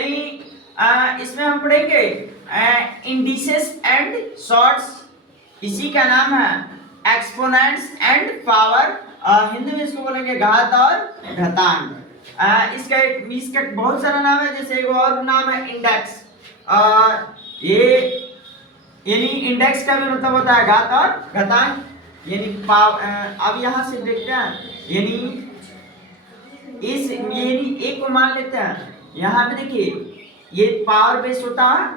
इसमें हम पढ़ेंगे इंडिसेस एंड शॉर्ट्स, इसी का नाम है एक्सपोनेंट्स एंड पावर। हिंदी में इसको बोलेंगे घात और घातांक। इसका बहुत सारा नाम है, जैसे एक और नाम है इंडेक्स। ये यानी इंडेक्स का भी मतलब होता है घात और घातांक, यानी अब यहाँ से देखते हैं, यानी इस यानी एक को मान लेते हैं। यहाँ पे देखिए ये पावर बेस होता है,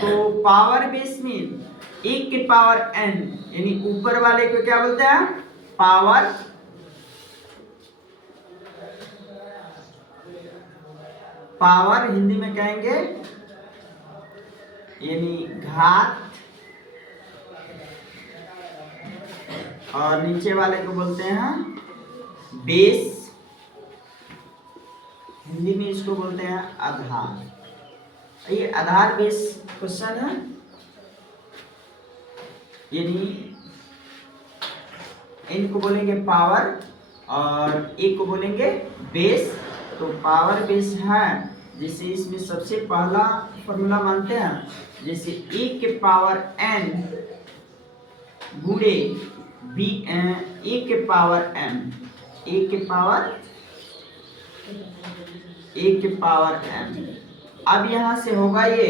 तो पावर बेस में एक के पावर n, यानी ऊपर वाले को क्या बोलते हैं? पावर। पावर हिंदी में कहेंगे यानी घात, और नीचे वाले को बोलते हैं बेस। हिंदी में इसको बोलते हैं आधार। ये आधार बेस क्वेश्चन है, यानी इनको बोलेंगे पावर और एक को बोलेंगे बेस। तो पावर बेस है, जैसे इसमें सबसे पहला फॉर्मूला मानते हैं, जैसे एक के पावर n गुणे बी, एक के पावर m, एक के पावर m। अब यहाँ से होगा ये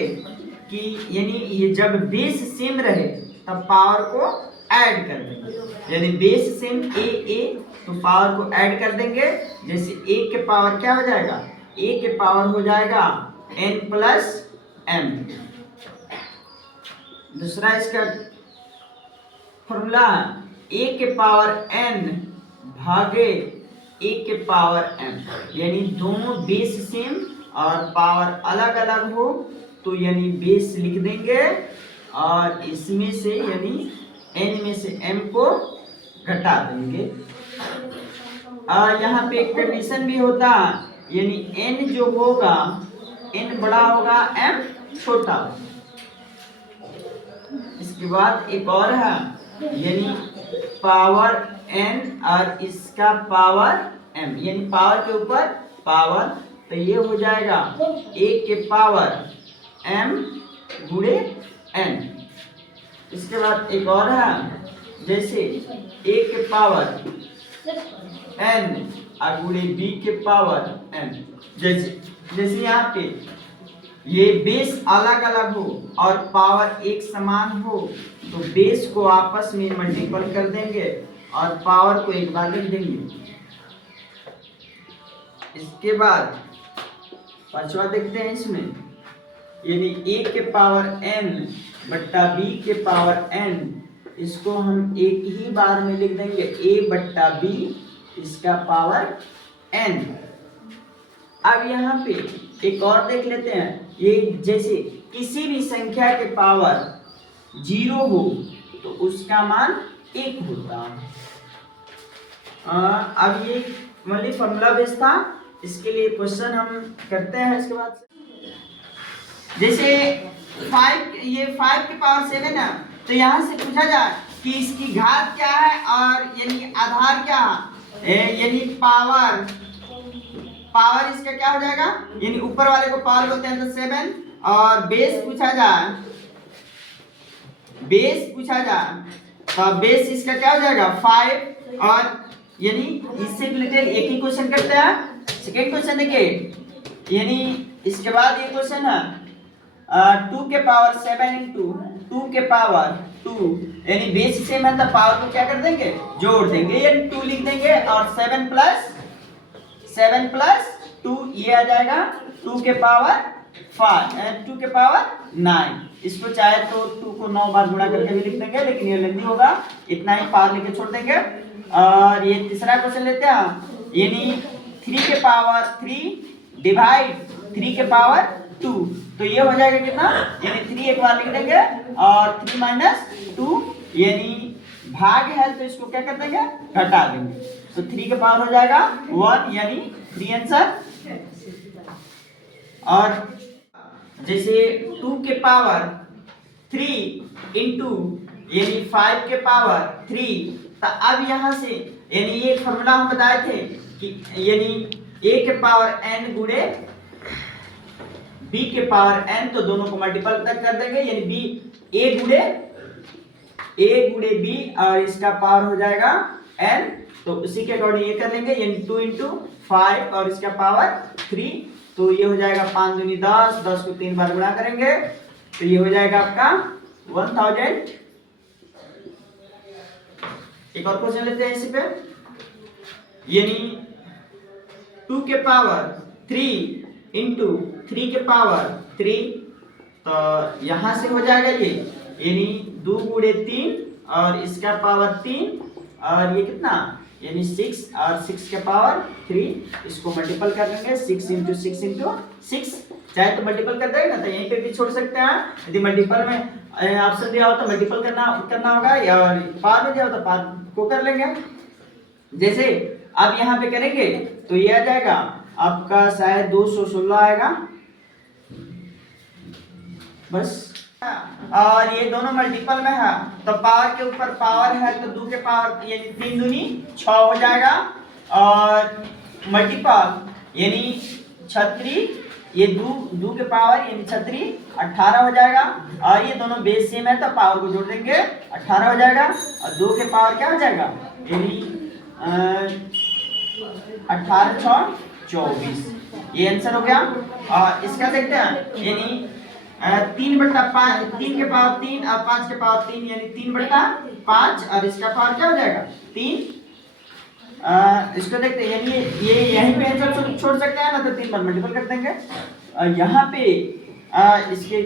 कि यानी ये जब बेस सेम रहे तब पावर को ऐड कर देंगे, यानी बेस सेम a तो पावर को ऐड कर देंगे। जैसे एक के पावर क्या हो जाएगा? एक के पावर हो जाएगा n प्लस m। दूसरा इसका फॉर्मूला एक के पावर n भागे एक के पावर m, यानी दोनों बेस सेम और पावर अलग अलग हो तो यानी बेस लिख देंगे और इसमें से यानी n में से m को घटा देंगे। यहाँ पे एक कंडीशन भी होता, यानी n जो होगा n बड़ा होगा m छोटा। इसके बाद एक और है, यानी पावर n और इसका पावर m, यानी पावर के ऊपर पावर, तो ये हो जाएगा एक के पावर m गुणे n। इसके बाद एक और है, जैसे एक के पावर n और गुणे b के पावर n। जैसे यहाँ पे ये बेस अलग अलग हो और पावर एक समान हो तो बेस को आपस में मल्टीपल कर देंगे और पावर को एक बार लिख देंगे। इसके बाद पांचवा देखते हैं, इसमें यानी एक के पावर n बट्टा b के पावर n, इसको हम एक ही बार में लिख देंगे a बट्टा b इसका पावर n। अब यहाँ पे एक और देख लेते हैं, ये जैसे किसी भी संख्या के पावर 0 हो तो उसका मान 1 होता है। अब ये मतलब फॉर्मूला बेस था, इसके लिए क्वेश्चन हम करते हैं। इसके बाद जैसे 5 के पावर 7 है, तो यहाँ से पूछा जाए कि इसकी घात क्या है और यानी आधार क्या है, यानी पावर इसका क्या हो जाएगा, यानी ऊपर वाले को पावर बोलते हैं तो 7, और बेस पूछा जाए तो बेस इसका क्या हो जाएगा 5। और यानी इससे रिलेटेड एक ही क्वेश्चन करते हैं। सेकेंड क्वेश्चन देखिए, यानी इसके बाद ये क्वेश्चन है 2 के पावर 7 इंटू 2 के पावर 2, यानी बेस सेम है तो पावर को क्या कर देंगे, जोड़ देंगे, यानी 2 लिख देंगे और 7 प्लस 2 ये आ जाएगा 2 के पावर 9। इसको चाहे तो 2 को 9 बार गुणा करके भी लिख देंगे, लेकिन ये लेंदी होगा, इतना ही पावर लेके छोड़ देंगे। और ये तीसरा क्वेश्चन लेते हैं, यानी 3 के पावर 3 डिवाइड 3 के पावर 2, तो ये हो जाएगा कितना, यानी 3 एक बार लिख देंगे और 3 माइनस 2, यानी भाग है तो इसको क्या कर देंगे, घटा देंगे, तो 3 के पावर हो जाएगा 1, यानी 3 आंसर। और जैसे 2 के पावर 3 इंटू यानी 5 के पावर 3, तो अब यहाँ से यानी ये फॉर्मूला हम बताए थे कि यानी a के पावर n गुणे b के पावर n, तो दोनों को मल्टीपल तक कर देंगे, यानी b a गुणे b और इसका पावर हो जाएगा n, तो उसी के अकॉर्डिंग ये कर लेंगे, यानी 2 into 5 और इसका पावर 3, तो ये हो जाएगा 5 दूनी 10, 10 को 3 बार गुणा करेंगे तो ये हो जाएगा आपका 1000। एक और क्वेश्चन लेते हैं इसी पे, यानी 2 के पावर 3 इंटू 3 के पावर 3, तो यहां से हो जाएगा ये, यानी 2 गुणे 3 और इसका पावर 3 और ये कितना, यानी 6 और 6 के पावर 3, इसको मल्टीपल कर देंगे 6 इंटू 6 इंटू 6, चाहे तो मल्टीपल कर देंगे ना तो यहीं पे भी छोड़ सकते हैं, यदि मल्टीपल में ऑप्शन दिया हो तो मल्टीपल करना होगा, या पावर में दिया हो तो पावर को कर लेंगे। जैसे अब यहाँ पे करेंगे तो ये आ जाएगा आपका शायद 216 आएगा बस, और ये दोनों मल्टीपल में है तो पावर के ऊपर पावर है तो 2 के पावर यानी 3 दूनी 6 हो जाएगा, और मल्टीपल यानी 36, ये 2 के पावर यानी 36 18 हो जाएगा, और ये दोनों बेस सेम है तो पावर को जोड़ देंगे 18 हो जाएगा, और 2 के पावर क्या हो जाएगा, यानी 18 6 24, ये आंसर हो गया। और इसका देखते हैं, यानी 3/5, 3 के पावर 3 और 5 के पावर 3, यानी 3/5 और इसका पावर क्या हो जाएगा 3। इसको देखते हैं, यानी ये यहीं पे आंसर छोड़ सकते हैं ना तो 3 बार मल्टीपल कर देंगे। यहाँ पे इसके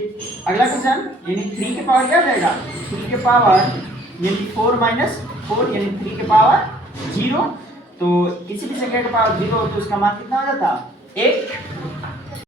अगला क्वेश्चन, यानी 3 के पावर क्या हो जाएगा, 3 के पावर यानी 4 माइनस 4 यानी 3 के पावर 0, तो किसी भी संख्या के पावर 0 हो तो उसका मान कितना हो जाता 1।